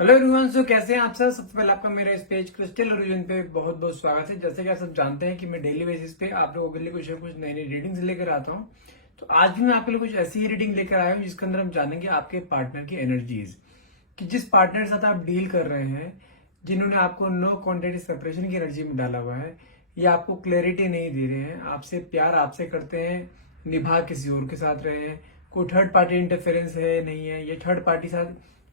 Hello everyone. सो कैसे हैं आप सब। सबसे पहले आपका मेरा इस पेज क्रिस्टल ओरिजिन पे बहुत बहुत स्वागत है। जैसे कि आप सब जानते हैं कि मैं डेली बेसिस पे आप लोगों के लिए कुछ ना कुछ नई नई रीडिंग्स लेकर आता हूं। तो आज भी मैं आपके लिए कुछ ऐसी ही रीडिंग लेकर आया हूं जिसके अंदर हम जानेंगे आपके पार्टनर की एनर्जीज, कि जिस पार्टनर के साथ आप डील कर रहे हैं, जिन्होंने आपको नो क्वांटिटी सेपरेशन की एनर्जी में डाला हुआ है, या आपको क्लैरिटी नहीं दे रहे हैं, आपसे प्यार आपसे करते हैं, निभा किसी और के साथ रहे हैं, कोई थर्ड पार्टी इंटरफेरेंस है नहीं है, ये थर्ड पार्टी साथ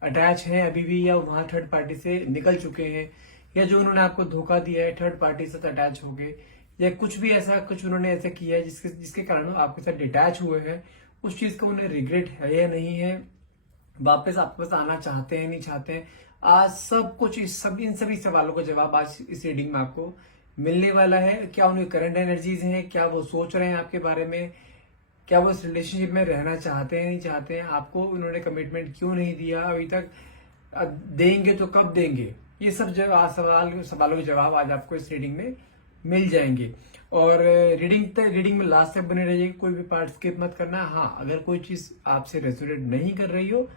अटैच हैं अभी भी, या वहां थर्ड पार्टी से निकल चुके हैं, या जो उन्होंने आपको धोखा दिया है थर्ड पार्टी से अटैच हो गए, या कुछ भी ऐसा कुछ उन्होंने ऐसा किया है जिसके जिसके कारण वो आपके साथ डिटैच हुए हैं, उस चीज का उन्हें रिग्रेट है या नहीं है, वापस आपके पास आना चाहते हैं नहीं चाहते हैं। आज सब कुछ इन सभी सवालों का जवाब आज इस रीडिंग में आपको मिलने वाला है। क्या उनकी करंट एनर्जीज हैं, क्या वो सोच रहे हैं आपके बारे में, क्या वो इस रिलेशनशिप में रहना चाहते हैं नहीं चाहते हैं, आपको उन्होंने कमिटमेंट क्यों नहीं दिया अभी तक, देंगे तो कब देंगे, ये सब सवालों के जवाब आज आपको इस रीडिंग में मिल जाएंगे। और रीडिंग में लास्ट तक बने रहिए, कोई भी पार्ट स्किप मत करना। हाँ, अगर कोई चीज आपसे रेजोनेट नहीं कर रही हो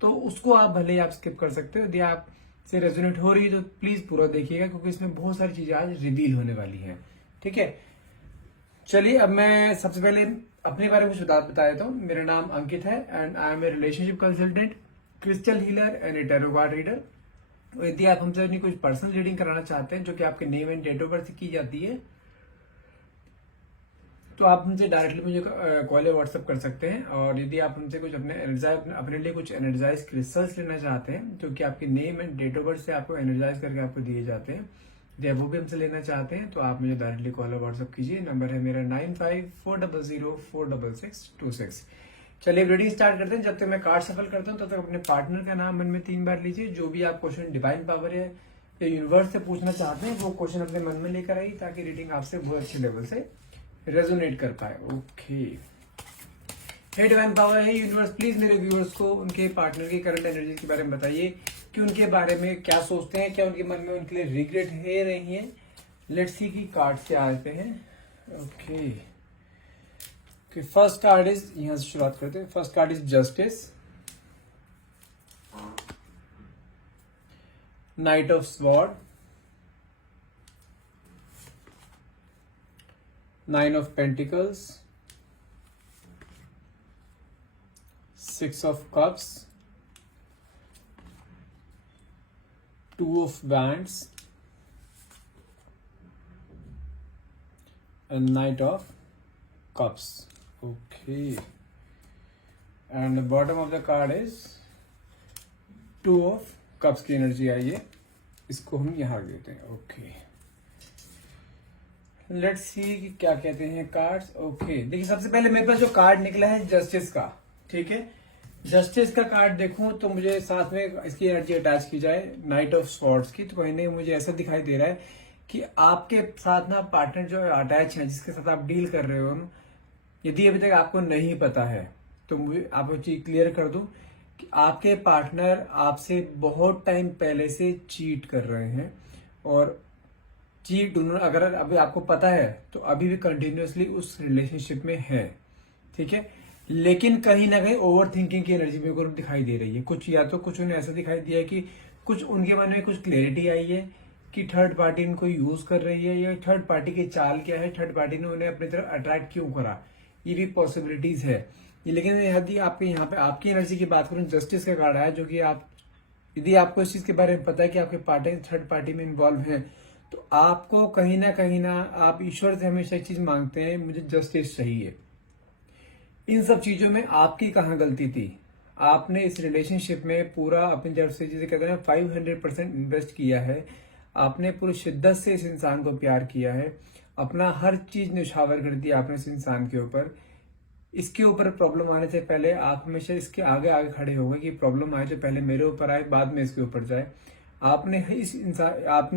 तो उसको आप भले ही आप स्किप कर सकते हो। यदि आप से रेजोनेट हो रही है तो प्लीज पूरा देखिएगा, क्योंकि इसमें बहुत सारी चीजें आज रिवील होने वाली हैं। ठीक है, चलिए अब मैं सबसे पहले अपने बारे में कुछ बता देता हूँ। मेरा नाम अंकित है and I am a relationship consultant, crystal healer and a tarot card reader. यदि आप हमसे अपनी कुछ पर्सनल रीडिंग कराना चाहते हैं जो कि आपके name and date of birth से की जाती है, तो आप हमसे डायरेक्टली मुझे कॉल या व्हाट्सएप कर सकते हैं। और यदि आप हमसे कुछ अपने लिए कुछ एनर्जाइज क्रिस्टल्स लेना चाहते हैं जो कि आपके name and date of birth से आपको एनर्जाइज करके आपको दिए जाते हैं, यदि आप वो भी हमसे लेना चाहते हैं तो आप मुझे डायरेक्टली कॉल या व्हाट्सएप कीजिए। नंबर है मेरा 9540046626। चलिए रीडिंग स्टार्ट करते हैं। जब तक मैं कार्ड सफल करता हूँ तब तक अपने पार्टनर का नाम मन में 3 बार लीजिए। जो भी आप क्वेश्चन डिवाइन पावर है या यूनिवर्स से पूछना चाहते हैं वो क्वेश्चन अपने मन में लेकर आइए, ताकि रीडिंग आपसे बहुत अच्छे लेवल से रेजोनेट कर पाए। ओके, हे डिवाइन पावर, है यूनिवर्स, प्लीज मेरे व्यूअर्स को उनके पार्टनर की करंट एनर्जी के बारे में बताइए कि उनके बारे में क्या सोचते हैं, क्या उनके मन में उनके लिए रिग्रेट है नहीं है। लेट्स सी की कार्ड से आते हैं। ओके, फर्स्ट कार्ड इज, यहां से शुरुआत करते हैं। First card is justice, night of sword, 9 of Pentacles, 6 of Cups, 2 of Wands, and Knight of Cups. Okay. And the bottom of the card is 2 of Cups की energy आई है, इसको हम यहाँ रख देते हैं। ओके, लेट्स सी कि क्या कहते हैं कार्ड्स। ओके, देखिए सबसे पहले मेरे पास जो कार्ड निकला है जस्टिस का। ठीक है, जस्टिस का कार्ड देखूं तो मुझे साथ में इसकी एनर्जी अटैच की जाए नाइट ऑफ स्वॉर्ड्स की, तो कहीं नहीं मुझे ऐसा दिखाई दे रहा है कि आपके साथ ना पार्टनर जो अटैच है, जिसके साथ आप डील कर रहे हो, यदि अभी तक आपको नहीं पता है तो मुझे आपको चीज क्लियर कर दूं कि आपके पार्टनर आपसे बहुत टाइम पहले से चीट कर रहे हैं। और चीट उन्होंने, अगर अभी आपको पता है तो अभी भी कंटिन्यूअसली उस रिलेशनशिप में है। ठीक है, लेकिन कहीं ना कहीं ओवर थिंकिंग की एनर्जी मेरे को दिखाई दे रही है। कुछ या तो कुछ उन्हें ऐसा दिखाई दिया है कि कुछ उनके मन में कुछ क्लैरिटी आई है कि थर्ड पार्टी इनको यूज कर रही है, या थर्ड पार्टी की चाल क्या है, थर्ड पार्टी ने उन्हें अपनी तरफ अट्रैक्ट क्यों करा, ये भी पॉसिबिलिटीज है। लेकिन यदि आपके यहाँ पे आपकी एनर्जी की बात करूं, जस्टिस का कार्ड है, जो कि आप, यदि आपको इस चीज के बारे में पता है कि आपके पार्टनर थर्ड पार्टी में इन्वॉल्व है, तो आपको कहीं ना आप ईश्वर से हमेशा एक चीज मांगते हैं, मुझे जस्टिस चाहिए। इन सब चीजों में आपकी कहाँ गलती थी? आपने इस रिलेशनशिप में पूरा अपनी तरफ से, जिसे कहते हैं 500% इन्वेस्ट किया है। आपने पूरी शिद्दत से इस इंसान को प्यार किया है, अपना हर चीज निछावर कर दिया आपने इस इंसान के ऊपर। इसके ऊपर प्रॉब्लम आने से पहले आप हमेशा इसके आगे आगे खड़े हो गए कि प्रॉब्लम आए तो पहले मेरे ऊपर आए, बाद में इसके ऊपर जाए। आपने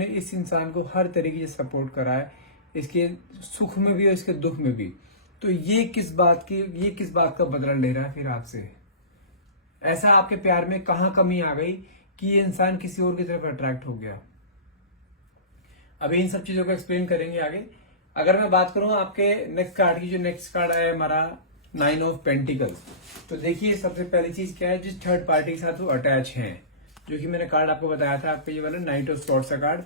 इस इंसान को हर तरीके से सपोर्ट करा है, इसके सुख में भी और इसके दुख में भी। तो ये किस बात का बदला ले रहा है फिर आपसे? ऐसा आपके प्यार में कहाँ कमी आ गई कि ये इंसान किसी और की तरफ अट्रैक्ट हो गया? अभी इन सब चीजों को एक्सप्लेन करेंगे आगे। अगर मैं बात करूं आपके नेक्स्ट कार्ड की, जो नेक्स्ट कार्ड आया हमारा 9 ऑफ पेंटिकल्स, तो देखिए सबसे पहली चीज क्या है, जिस थर्ड पार्टी के साथ वो अटैच हैं, जो कि मैंने कार्ड आपको बताया था, आपका ये वाला नाइट ऑफ स्वॉर्ड्स का कार्ड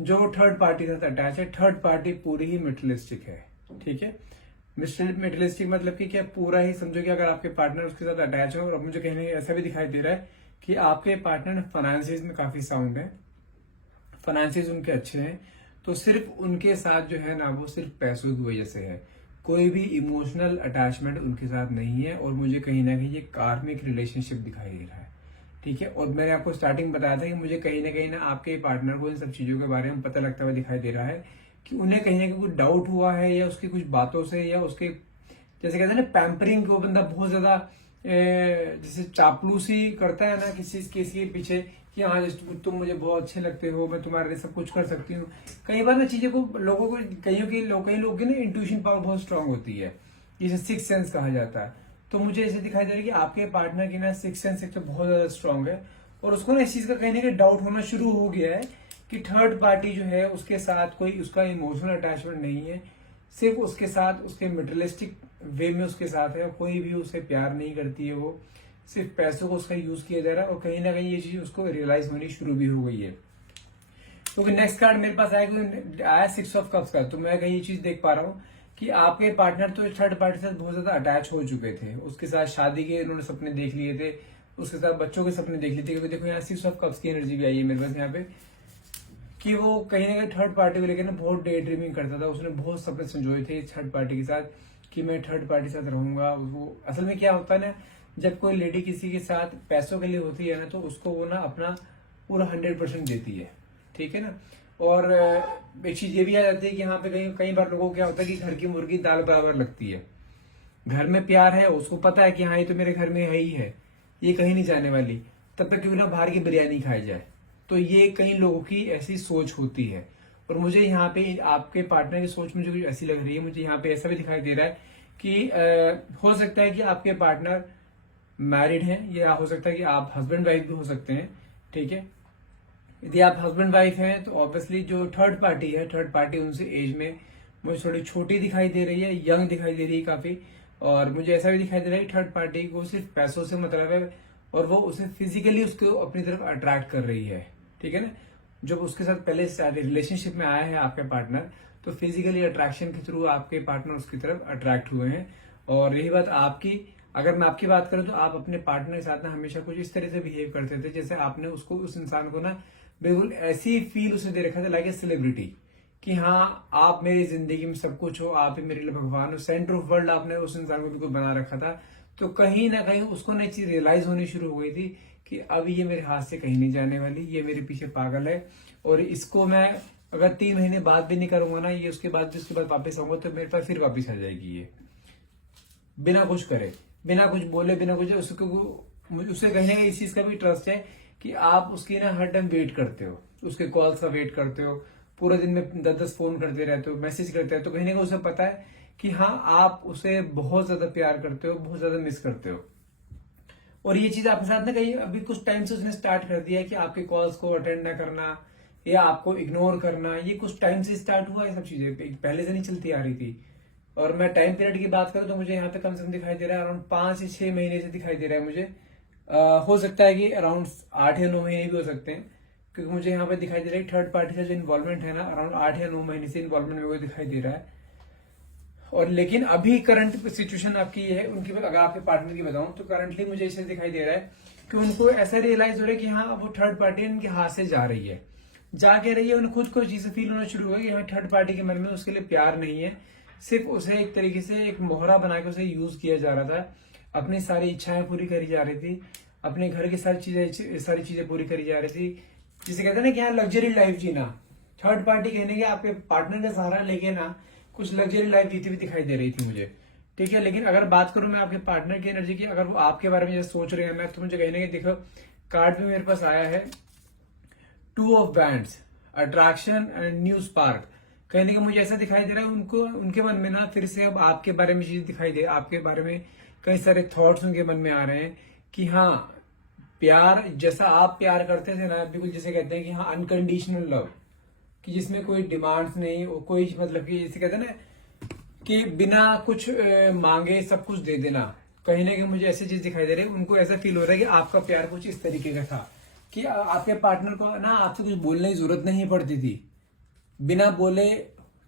जो थर्ड पार्टी के साथ अटैच है। थर्ड पार्टी पूरी ही मेटलिस्टिक है, ठीक है। मेटलिस्टिक मतलब कि क्या, पूरा ही समझो कि अगर आपके पार्टनर उसके साथ अटैच हो। और अब मुझे कहने ऐसा भी दिखाई दे रहा है कि आपके पार्टनर फाइनेंसिस में काफी साउंड है, फाइनेंसिस उनके अच्छे हैं, तो सिर्फ उनके साथ जो है ना वो सिर्फ पैसों की वजह से है, कोई भी इमोशनल अटैचमेंट उनके साथ नहीं है। और मुझे कहीं ना कहीं ये कार्मिक रिलेशनशिप दिखाई दे रहा है, ठीक है। और मैंने आपको स्टार्टिंग बताया था कि मुझे कहीं ना आपके पार्टनर को इन सब चीजों के बारे में पता लगता हुआ दिखाई दे रहा है कि उन्हें कहीं ना कहीं कुछ डाउट हुआ है, या उसकी कुछ बातों से, या उसके जैसे कहते हैं ना पैम्परिंग को बंदा बहुत ज्यादा जैसे चापलूसी करता है ना किसी के पीछे कि हाँ तुम मुझे बहुत अच्छे लगते हो, मैं तुम्हारे लिए सब कुछ कर सकती हूँ। कई बार ना चीजें को लोगों को कई लोग की ना इंट्यूशन पावर बहुत स्ट्रांग होती है, जिसे सिक्स सेंस कहा जाता है। तो मुझे ऐसे दिखाई दे रहा है कि आपके पार्टनर की ना सिक्स सेंस एक तो बहुत ज्यादा स्ट्रांग है, और उसको ना इस चीज का कहीं ना कहीं डाउट होना शुरू हो गया है कि थर्ड पार्टी जो है उसके साथ कोई उसका इमोशनल अटैचमेंट नहीं है, सिर्फ उसके साथ उसके मटेरियलिस्टिक वे में उसके साथ है, कोई भी उसे प्यार नहीं करती है, वो सिर्फ पैसों को उसका यूज किया जा रहा है। और कहीं ना कहीं ये चीज उसको रियलाइज होनी शुरू भी हो गई है। क्योंकि नेक्स्ट कार्ड मेरे पास आया सिक्स ऑफ कप्स का, तो मैं कहीं ये चीज देख पा रहा हूँ कि आपके पार्टनर तो थर्ड पार्टी के साथ बहुत ज्यादा अटैच हो चुके थे, उसके साथ शादी के उन्होंने सपने देख लिए थे, उसके साथ बच्चों के सपने देख लिए थे। क्योंकि देखो यहाँ सिक्स ऑफ कप्स की एनर्जी भी आई है मेरे पास यहाँ पे, कि वो कहीं ना कहीं थर्ड पार्टी को लेकर ना बहुत डे ड्रीमिंग करता था, उसने बहुत सपने संजोए थे थर्ड पार्टी के साथ कि मैं थर्ड पार्टी के साथ रहूंगा। वो असल में क्या होता है ना, जब कोई लेडी किसी के साथ पैसों के लिए होती है ना, तो उसको वो ना अपना पूरा 100% देती है, ठीक है ना। और एक चीज ये भी आ जाती है कि यहाँ पे कई बार लोगों को क्या होता है कि घर की मुर्गी दाल बराबर लगती है। घर में प्यार है, उसको पता है कि हाँ ये तो मेरे घर में है ही है, ये कहीं नहीं जाने वाली, तब तक क्यों ना बाहर की बिरयानी खाई जाए। तो ये कई लोगों की ऐसी सोच होती है। और मुझे यहाँ पे आपके पार्टनर की सोच मुझे कुछ ऐसी लग रही है, मुझे यहाँ पे ऐसा भी दिखाई दे रहा है कि हो सकता है कि आपके पार्टनर मैरिड हैं, या हो सकता है कि आप हस्बैंड वाइफ भी हो सकते हैं, ठीक है। यदि आप हस्बैंड वाइफ हैं तो ऑब्वियसली जो थर्ड पार्टी है, थर्ड पार्टी उनसे एज में मुझे थोड़ी छोटी दिखाई दे रही है, यंग दिखाई दे रही है काफी। और मुझे ऐसा भी दिखाई दे रहा है कि थर्ड पार्टी को सिर्फ पैसों से मतलब है, और वो उसे फिजिकली उसको अपनी तरफ अट्रैक्ट कर रही है, ठीक है ना। जब उसके साथ पहले रिलेशनशिप में आया है आपके पार्टनर, तो फिजिकली अट्रैक्शन के थ्रू आपके पार्टनर उसकी तरफ अट्रैक्ट हुए हैं। और रही बात आपकी, अगर मैं आपकी बात करूं तो आप अपने पार्टनर के साथ ना हमेशा कुछ इस तरह से बिहेव करते थे जैसे आपने उसको, उस इंसान को ना बिल्कुल ऐसी फील उसे दे रखा था लाइक ए सेलिब्रिटी, कि हाँ आप मेरी जिंदगी में सब कुछ हो, आप ही मेरे लिए भगवान हो, सेंटर ऑफ वर्ल्ड आपने उस इंसान को बिल्कुल बना रखा था। तो कहीं ना कहीं उसको नई चीज रियलाइज होनी शुरू हो गई थी कि अब ये मेरे हाथ से कहीं नहीं जाने वाली, ये मेरे पीछे पागल है, और इसको मैं अगर 3 महीने बाद भी नहीं करूंगा ना, ये उसके बाद वापस आऊंगा तो मेरे पास फिर वापस आ जाएगी ये, बिना कुछ करे, बिना कुछ बोले, बिना कुछ उसे कहीं ना कहीं इस चीज का भी ट्रस्ट है कि आप उसकी ना हर टाइम वेट करते हो, उसके कॉल्स का वेट करते हो, पूरे दिन में 10-10 फोन करते रहते हो, मैसेज करते हो, तो कहीं ना कहीं उसे पता है कि हाँ आप उसे बहुत ज्यादा प्यार करते हो, बहुत ज्यादा मिस करते हो। और ये चीज आपके साथ ना कहीं अभी कुछ टाइम से उसने स्टार्ट कर दिया है कि आपके कॉल्स को अटेंड ना करना या आपको इग्नोर करना, ये कुछ टाइम से स्टार्ट हुआ, ये सब चीजें पहले से नहीं चलती आ रही थी। और मैं टाइम पीरियड की बात करूं तो मुझे यहाँ पे कम से कम दिखाई दे रहा है अराउंड 5 से 6 महीने से दिखाई दे रहा है मुझे। हो सकता है कि अराउंड 8 या 9 महीने भी हो सकते हैं, क्योंकि मुझे यहाँ पे दिखाई दे रहा है थर्ड पार्टी का जो इन्वॉल्वमेंट है ना, अराउंड 8 या 9 महीने से इन्वॉल्वमेंट मेरे को दिखाई दे रहा है। और लेकिन अभी करंट सिचुएशन आपकी ये है उनकी, अगर आपके पार्टनर की बताऊं तो करंटली मुझे ऐसे दिखाई दे रहा है कि उनको ऐसा रियलाइज हो रहा है कि हाँ वो थर्ड पार्टी इनके हाथ से जा रही है, जा के रही है। उन्हें खुद को चीजें फील होना शुरू हुआ कि हाँ थर्ड पार्टी के मन में उसके लिए प्यार नहीं है, सिर्फ उसे एक तरीके से एक मोहरा बना के उसे यूज किया जा रहा था, अपनी सारी इच्छाएं पूरी करी जा रही थी, अपने घर की सारी चीजें पूरी करी जा रही थी, जिसे कहते हैं ना कि हाँ लग्जरी लाइफ जीना। थर्ड पार्टी कहने के आपके पार्टनर का सहारा लेके ना कुछ लग्जरी लाइफ जीती हुई दिखाई दे रही थी मुझे, ठीक है। लेकिन अगर बात करूं मैं आपके पार्टनर की एनर्जी की, अगर वो आपके बारे में जैसे सोच रहे हैं मैं, तो मुझे कहीं ना कहीं देखो कार्ड में मेरे पास आया है 2 of bands, attraction and new spark. कहीं ना कहीं मुझे ऐसा दिखाई दे रहा है उनको, उनके मन में ना फिर से अब आपके बारे में चीज दिखाई दे, आपके बारे में कई सारे थॉट्स उनके मन में आ रहे हैं कि हाँ प्यार जैसा आप प्यार करते थे ना, बिल्कुल जैसे कहते हैं कि हाँ अनकंडीशनल लव, कि जिसमें कोई डिमांड्स नहीं, कोई मतलब कि जैसे कहते हैं ना कि बिना कुछ मांगे सब कुछ दे देना, कहीं ना कहीं मुझे ऐसी चीज दिखाई दे रही है, उनको ऐसा फील हो रहा है कि आपका प्यार कुछ इस तरीके का था कि आपके पार्टनर को ना आपसे कुछ बोलने की जरूरत नहीं पड़ती थी, बिना बोले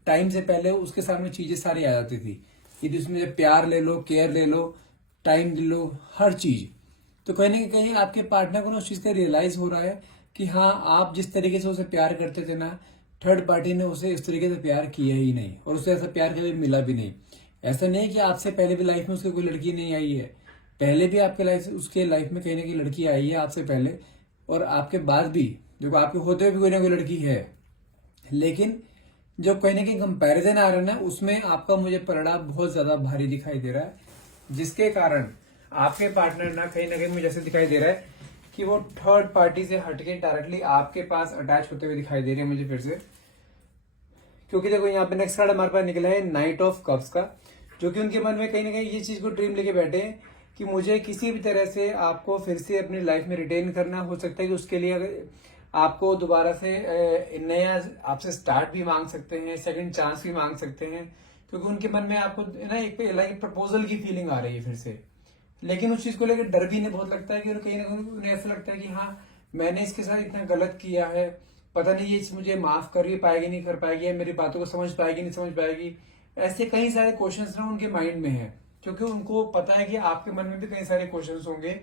टाइम से पहले उसके सामने चीजें सारी आ जाती थी। यदि उसमें जब प्यार ले लो, केयर ले लो, टाइम दे लो, हर चीज, तो कहीं ना कहीं आपके पार्टनर को ना उस चीज का रियलाइज हो रहा है कि हाँ, आप जिस तरीके से उसे प्यार करते थे ना, थर्ड पार्टी ने उसे इस तरीके से प्यार किया ही नहीं, और उसे ऐसा प्यार कभी मिला भी नहीं। ऐसा नहीं कि आपसे पहले भी लाइफ में उसकी कोई लड़की नहीं आई है, पहले भी आपके लाइफ उसके लाइफ में कहीं ना कहीं लड़की आई है आपसे पहले, और आपके बाद भी देखो आपके होते हुए भी कोई ना कोई लड़की है। लेकिन जो कहीं ना कहीं कंपैरिजन आ रहा है ना, उसमें आपका मुझे परिणाम बहुत ज्यादा भारी दिखाई दे रहा है, जिसके कारण आपके पार्टनर ना कहीं मुझे ऐसे दिखाई दे रहा है कि वो थर्ड पार्टी से हटके डायरेक्टली आपके पास अटैच होते हुए दिखाई दे रहे हैं मुझे फिर से। क्योंकि देखो यहाँ पे नेक्स्ट कार्ड हमारे पास निकला है नाइट ऑफ कप्स का, जो कि उनके मन में कहीं ना कहीं ये चीज को ड्रीम लेके बैठे हैं कि मुझे किसी भी तरह से आपको फिर से अपनी लाइफ में रिटेन करना। हो सकता है कि उसके लिए अगर आपको दोबारा से नया आपसे स्टार्ट भी मांग सकते हैं, सेकंड चांस भी मांग सकते हैं, क्योंकि उनके मन में आपको ना एक लाइक प्रपोजल की फीलिंग आ रही है फिर से। लेकिन उस चीज को लेकर डर भी इन्हें बहुत लगता है कि कहीं ना कहीं उन्हें ऐसा लगता है कि हाँ, मैंने इसके साथ इतना गलत किया है, पता नहीं ये मुझे माफ कर भी पाएगी नहीं कर पाएगी, या मेरी बातों को समझ पाएगी नहीं समझ पाएगी। ऐसे कई सारे क्वेश्चंस ना उनके माइंड में है, क्योंकि उनको पता है कि आपके मन में भी कई सारे क्वेश्चंस होंगे,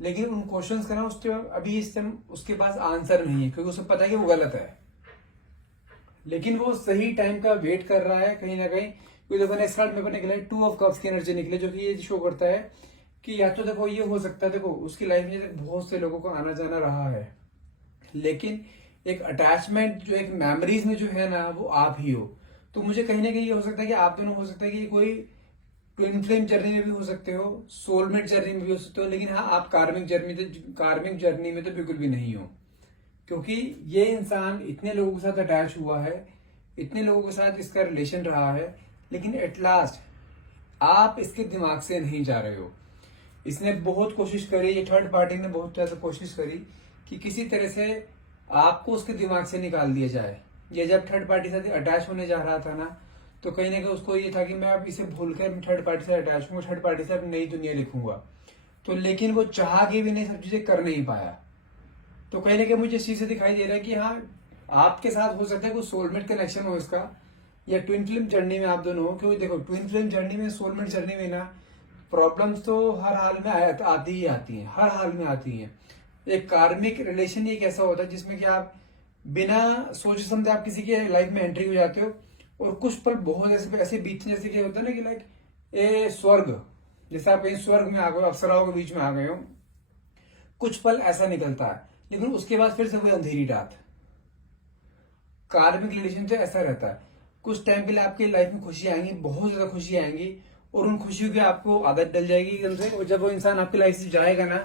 लेकिन उन क्वेश्चंस का ना उसके अभी इस टाइम उसके पास आंसर नहीं है, क्योंकि उसे पता है कि वो गलत है। लेकिन वो सही टाइम का वेट कर रहा है कहीं ना कहीं। क्योंकि देखो नेक्स्ट कार्ड में निकला है 2 ऑफ कप्स की एनर्जी निकले, जो कि ये शो करता है कि या तो देखो ये हो सकता है, देखो उसकी लाइफ में बहुत से लोगों को आना जाना रहा है, लेकिन एक अटैचमेंट जो एक मेमोरीज में जो है ना, वो आप ही हो। तो मुझे कहीं ना कहीं ये हो सकता है कि आप दोनों हो सकता है कि कोई ट्विन फ्लेम जर्नी में भी हो सकते हो, सोलमेट जर्नी में भी हो सकते हो, लेकिन हाँ, आप कार्मिक जर्नी में तो बिल्कुल भी नहीं हो। क्योंकि ये इंसान इतने लोगों के साथ अटैच हुआ है, इतने लोगों के साथ इसका रिलेशन रहा है, लेकिन एट लास्ट आप इसके दिमाग से नहीं जा रहे हो। इसने बहुत कोशिश करी, ये थर्ड पार्टी ने बहुत ज्यादा कोशिश करी कि किसी तरह से आपको उसके दिमाग से निकाल दिया जाए। ये जब थर्ड पार्टी से अटैच होने जा रहा था ना, तो कहीं ना कहीं उसको ये था कि मैं अब इसे भूलकर थर्ड पार्टी से अटैच हूँ, थर्ड पार्टी से अब नई दुनिया लिखूंगा। तो लेकिन वो चाह के भी नहीं सब चीजें कर नहीं पाया। तो कहीं ना कहीं मुझे इस चीज से दिखाई दे रहा है कि हाँ, आपके साथ हो सकता है कोई सोलमेट कनेक्शन हो इसका, या ट्विन फ्लेम जर्नी में आप दोनों हो। क्योंकि देखो ट्विन फ्लेम जर्नी में, सोलमेट जर्नी में ना, प्रॉब्लम्स तो हर हाल में आती ही आती हैं, हर हाल में आती हैं। एक कार्मिक रिलेशन एक ऐसा होता है जिसमें कि आप बिना सोचे समझे आप किसी के लाइफ में एंट्री हो जाते हो, और कुछ पल बहुत ऐसे ऐसे बीतते जैसे कि होता है ना कि लाइक ए स्वर्ग, जैसे आप कहीं स्वर्ग में आ गए हो, अप्सराओं के बीच में आ गए हो, कुछ पल ऐसा निकलता है, लेकिन उसके बाद फिर से कोई अंधेरी रात। कार्मिक रिलेशन से ऐसा रहता है, कुछ टाइम के लिए आपकी लाइफ में खुशी आएंगी, बहुत ज्यादा खुशी आएंगी, और उन खुशियों की आपको आदत डल जाएगी एकदम से। और जब वो इंसान आपकी लाइफ से जाएगा ना,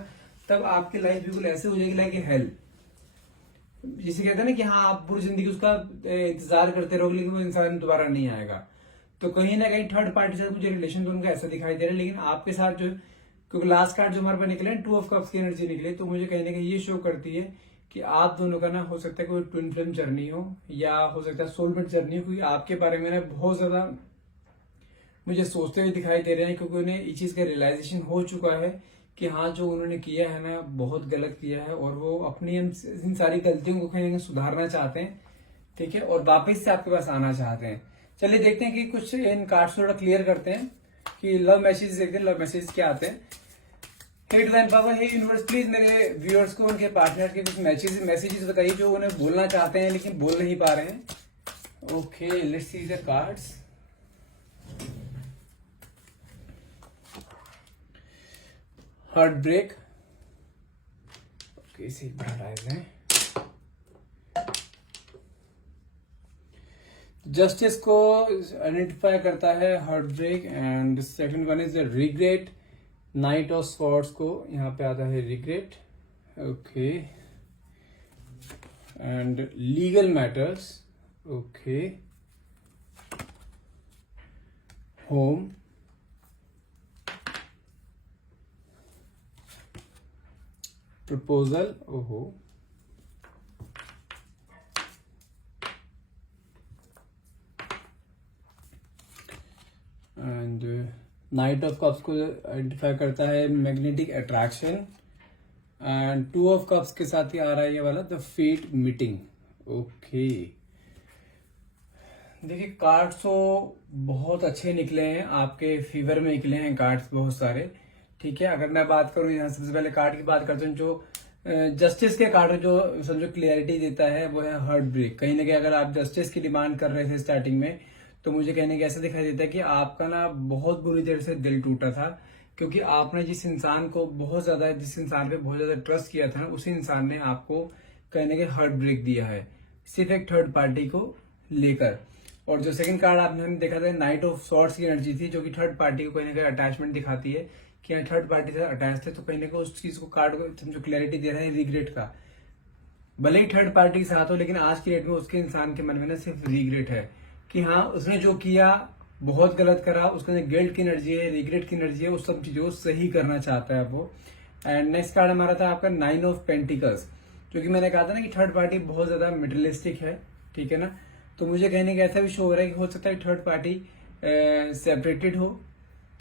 तब आपकी लाइफ बिल्कुल ऐसे हो जाएगी लाइक हेल। जिसे कहते हैं ना कि हाँ, आप पूरी जिंदगी उसका इंतजार करते रहोगे, लेकिन वो इंसान दोबारा नहीं आएगा। तो कहीं ना कहीं थर्ड पार्टी से मुझे रिलेशन तो उनका ऐसा दिखाई दे रहा है, लेकिन आपके साथ जो, क्योंकि लास्ट कार्ड जो हमारे पास निकले 2 ऑफ कप्स की एनर्जी निकली, तो मुझे कहीं ना कहीं ये शो करती है कि आप दोनों का ना हो सकता है कोई ट्विन फ्लेम जर्नी हो, या हो सकता है सोलमेट जर्नी हो। क्योंकि आपके बारे में ना बहुत ज्यादा मुझे सोचते हुए दिखाई दे रहे हैं, क्योंकि उन्हें इस चीज का रियलाइजेशन हो चुका है कि हाँ, जो उन्होंने किया है ना, बहुत गलत किया है, और वो अपनी इन सारी गलतियों को कहीं ना कहीं सुधारना चाहते हैं, ठीक है, और वापस से आपके पास आना चाहते हैं। चलिए देखते हैं कि कुछ इन कार्ड्स थोड़ा क्लियर करते हैं कि लव मैसेज देखते हैं, लव मैसेज क्या आते हैं। हे डिवाइन पावर, हे यूनिवर्स, प्लीज मेरे व्यूअर्स को उनके पार्टनर के कुछ मैसेजेस बताइए जो उन्हें बोलना चाहते हैं लेकिन बोल नहीं पा रहे हैं। Okay, let's see the cards. Heartbreak, okay, इसे बढ़ा दें। जस्टिस को आइडेंटिफाई करता है heartbreak, and second one is regret. Knight of swords को यहाँ पे आता है regret, okay, and legal matters, okay, home, proposal, ओहो, and नाइट ऑफ कप्स को आइडेंटिफाई करता है magnetic attraction, and two of cups के साथ ही आ रहा है ये वाला द फेट मीटिंग। ओके, देखिए कार्ड्स तो बहुत अच्छे निकले हैं, आपके फेवर में निकले हैं कार्ड्स बहुत सारे। ठीक है, अगर मैं बात करूं यहाँ सबसे पहले कार्ड की बात करते हैं, जो जस्टिस के कार्ड जो समझो क्लियरिटी देता है वो है हार्ट ब्रेक। कहीं ना कहीं अगर आप जस्टिस की डिमांड कर रहे थे स्टार्टिंग में, तो मुझे कहने के ऐसा दिखाई देता है कि आपका ना बहुत बुरी तरह से दिल टूटा था, क्योंकि आपने जिस इंसान को बहुत ज्यादा, जिस इंसान पे बहुत ज्यादा ट्रस्ट किया था ना, उसी इंसान ने आपको कहने के हार्ट ब्रेक दिया है, सिर्फ एक थर्ड पार्टी को लेकर। और जो सेकंड कार्ड आपने हमने देखा था नाइट ऑफ सॉर्ड्स की एनर्जी थी, जो कि थर्ड पार्टी को कहीं ना कहीं अटैचमेंट दिखाती है कि यहाँ थर्ड पार्टी से अटैच थे, तो कहीं ना कहीं उस चीज को कार्ड को समझो क्लैरिटी दे रहा है रिग्रेट का। भले ही थर्ड पार्टी के साथ हो, लेकिन आज की डेट में उसके इंसान के मन में ना सिर्फ रिग्रेट है कि हाँ उसने जो किया बहुत गलत करा, उसके अंदर गिल्ट की एनर्जी है, रिग्रेट की एनर्जी है, उस सब चीजों को सही करना चाहता है वो। एंड नेक्स्ट कार्ड हमारा था आपका नाइन ऑफ पेंटिकल्स, जो कि मैंने कहा था ना कि थर्ड पार्टी बहुत ज्यादा मेटलिस्टिक है। ठीक है ना, तो मुझे कहने का ऐसा भी शो हो रहा है कि हो सकता है थर्ड पार्टी सेपरेटेड हो,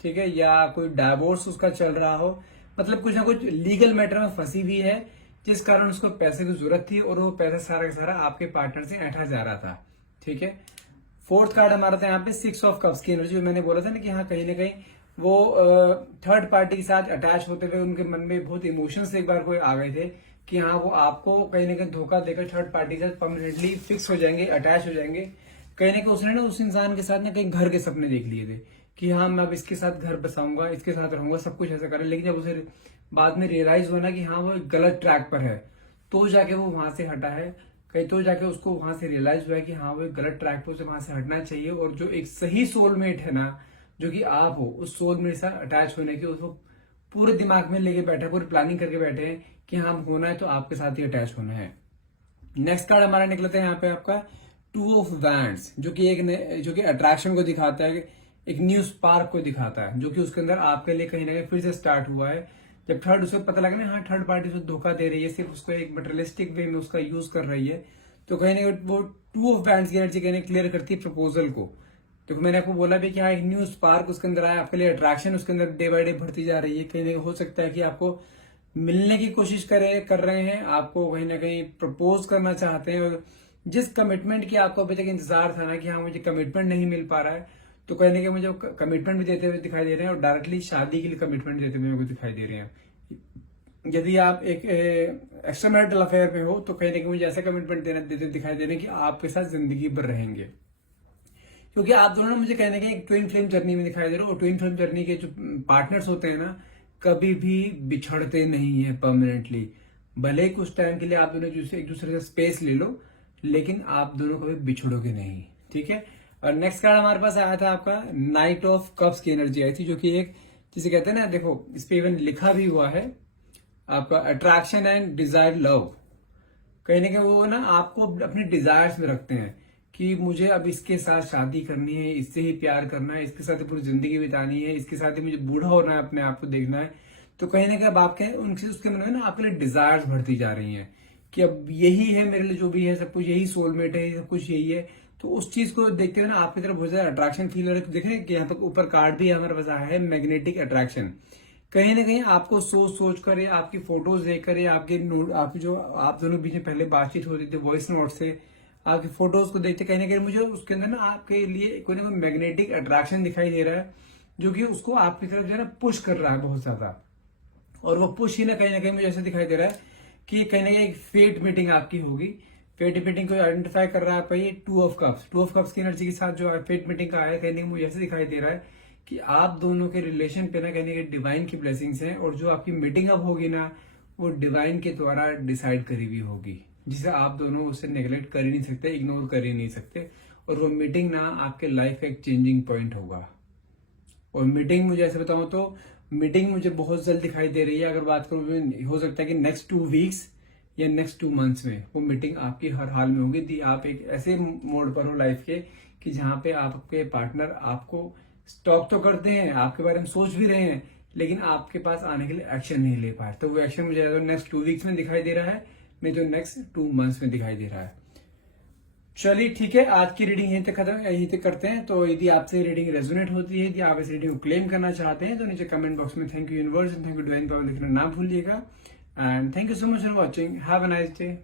ठीक है, या कोई डाइवोर्स उसका चल रहा हो, मतलब कुछ ना कुछ लीगल मैटर में फंसी हुई है, जिस कारण उसको पैसे की जरूरत थी और वो पैसा सारा का सारा आपके पार्टनर से ऐंठा जा रहा था। ठीक है, फोर्थ कार्ड हमारा था यहाँ पे सिक्स ऑफ कप्स की एनर्जी। मैंने बोला था ना कि हाँ कहीं ना कहीं वो थर्ड पार्टी के साथ अटैच होते हुए उनके मन में बहुत इमोशंस एक बार कोई आ गए थे कि हाँ वो आपको कहीं ना कहीं धोखा देकर थर्ड पार्टी के साथ परमानेंटली फिक्स हो जाएंगे, अटैच हो जाएंगे। कहीं ना कहीं उसने ना उस इंसान के साथ ना कहीं घर के सपने देख लिए थे कि हाँ मैं अब इसके साथ घर बसाऊंगा, इसके साथ रहूंगा, सब कुछ ऐसा करें। लेकिन जब उसे बाद में रियलाइज हुआ ना कि हाँ वो एक गलत ट्रैक पर है, तो जाके वो वहां से हटा है। कहीं तो जाके उसको वहां से रियलाइज हुआ है कि हाँ वो एक गलत ट्रैक पर, उसे वहां से हटना चाहिए। और जो एक सही सोलमेट है ना, जो कि आप हो, उस सोलमेट से अटैच होने की उसको पूरे दिमाग में लेके बैठे, पूरी प्लानिंग करके बैठे हैं कि हाँ होना है तो आपके साथ ही अटैच होना है। नेक्स्ट कार्ड हमारा निकलता है यहाँ पे आपका टू ऑफ वैंड्स, जो कि अट्रैक्शन को दिखाता है, एक न्यू स्पार्क को दिखाता है, जो कि उसके अंदर आपके लिए कहीं ना कहीं फिर से स्टार्ट हुआ है। जब थर्ड उसे पता लगा ना हाँ थर्ड पार्टी उसे धोखा दे रही है, सिर्फ उसको एक मटेरियलिस्टिक वे में उसका यूज कर रही है, तो कहीं ना कहीं वो टू ऑफ वैंड्स की एनर्जी कहीं क्लियर करती है प्रपोजल को। तो मैंने आपको बोला भी कि हाँ एक न्यू स्पार्क उसके अंदर आया, आपके लिए अट्रैक्शन उसके अंदर डे बाय डे बढ़ती जा रही है। कहीं ना कहीं हो सकता है कि आपको मिलने की कोशिश कर रहे हैं, आपको कहीं ना कहीं प्रपोज करना चाहते हैं, और जिस कमिटमेंट की आपको अभी तक इंतजार था ना कि हाँ मुझे कमिटमेंट नहीं मिल पा रहा है, तो कहीं ना कहीं मुझे कमिटमेंट भी देते हुए दिखाई दे रहे हैं, और डायरेक्टली शादी के लिए कमिटमेंट देते हुए मेरे को दिखाई दे रहे हैं। यदि आप एक एक्स्ट्रा मैरिटल अफेयर में हो, तो कहीं ना कहीं मुझे ऐसा कमिटमेंट देते दिखाई दे रहे हैं कि आपके साथ जिंदगी भर रहेंगे, क्योंकि आप दोनों मुझे कहने के एक ट्विन फ्लेम जर्नी में दिखाई दे रहे हो। और ट्विन फ्लेम जर्नी के जो पार्टनर्स होते हैं ना, कभी भी बिछड़ते नहीं है परमानेंटली। भले ही कुछ टाइम के लिए आप दोनों एक दूसरे से स्पेस ले लो, लेकिन आप दोनों कभी बिछड़ोगे नहीं। ठीक है, और नेक्स्ट कार्ड हमारे पास आया था आपका नाइट ऑफ कप्स की एनर्जी आई थी, जो कि एक जिसे कहते हैं ना, देखो इस पे इवन लिखा भी हुआ है आपका अट्रैक्शन एंड डिजायर लव। कहीं ना कहीं वो ना आपको अपने डिजायर्स में रखते हैं कि मुझे अब इसके साथ शादी करनी है, इससे ही प्यार करना है, इसके साथ ही पूरी जिंदगी बितानी है, इसके साथ ही मुझे बूढ़ा होना है, अपने आप को देखना है। तो कहीं ना कहीं अब आपके उनसे उसके मन में ना आपके लिए डिजायर्स बढ़ती जा रही हैं कि अब यही है मेरे लिए, जो भी है सब कुछ यही सोलमेट है, सब कुछ यही है। तो उस चीज को देखते हुए ना आपकी तरफ बहुत ज्यादा अट्रैक्शन फील हो रहा है। तो देख रहे हैं कि यहाँ पर ऊपर कार्ड भी हमारे पास आया है मैग्नेटिक अट्रैक्शन। कहीं ना कहीं आपको सोच कर, या आपकी फोटोज देखकर, या आपकी जो आप दोनों बीच में पहले बातचीत होती थी वॉइस नोट से, आपकी फोटोज को देखते कहीं ना कहीं मुझे उसके अंदर ना आपके लिए कोई ना कोई मैग्नेटिक अट्रैक्शन दिखाई दे रहा है, जो कि उसको आपकी तरफ जो है ना पुश कर रहा है बहुत ज्यादा। और वो पुश ही ना कहीं मुझे ऐसा दिखाई दे रहा है कि कहीं ना कहीं एक फेट मीटिंग आपकी होगी। फेट मीटिंग को आइडेंटिफाई कर रहा है आपका ये टू ऑफ कप्स की एनर्जी के साथ जो फेट मीटिंग का आया, कहीं ना कहीं मुझे ऐसे दिखाई दे रहा है कि आप दोनों के रिलेशन पे ना कहीं ना कहीं डिवाइन की ब्लेसिंग्स हैं, और जो आपकी मीटिंग अप होगी ना, वो डिवाइन के द्वारा डिसाइड करी हुई होगी, जिसे आप दोनों उससे नेग्लेक्ट कर ही नहीं सकते, इग्नोर कर ही नहीं सकते। और वो मीटिंग ना आपके लाइफ का एक चेंजिंग पॉइंट होगा। और मीटिंग मुझे ऐसे बताऊं तो मीटिंग मुझे बहुत जल्द दिखाई दे रही है। अगर बात करूं हो सकता है कि नेक्स्ट 2 वीक्स या नेक्स्ट 2 मंथ्स में वो मीटिंग आपकी हर हाल में होगी। आप एक ऐसे मोड पर हो लाइफ के कि जहां पे आपके पार्टनर आपको स्टॉक तो करते हैं, आपके बारे में सोच भी रहे हैं, लेकिन आपके पास आने के लिए एक्शन नहीं ले पाए। तो वो एक्शन मुझे नेक्स्ट 2 वीक्स में दिखाई दे रहा है, नहीं तो नेक्स्ट 2 मंथ्स में दिखाई दे रहा है। चलिए ठीक है, आज की रीडिंग यहीं तक खत्म, यहीं तक करते हैं। तो यदि आपसे रीडिंग रेजोनेट होती है, यदि आप इस रीडिंग को क्लेम करना चाहते हैं, तो नीचे कमेंट बॉक्स में thank you universe and thank you divine power लिखना ना भूलिएगा। And thank you so much for watching. Have a nice day.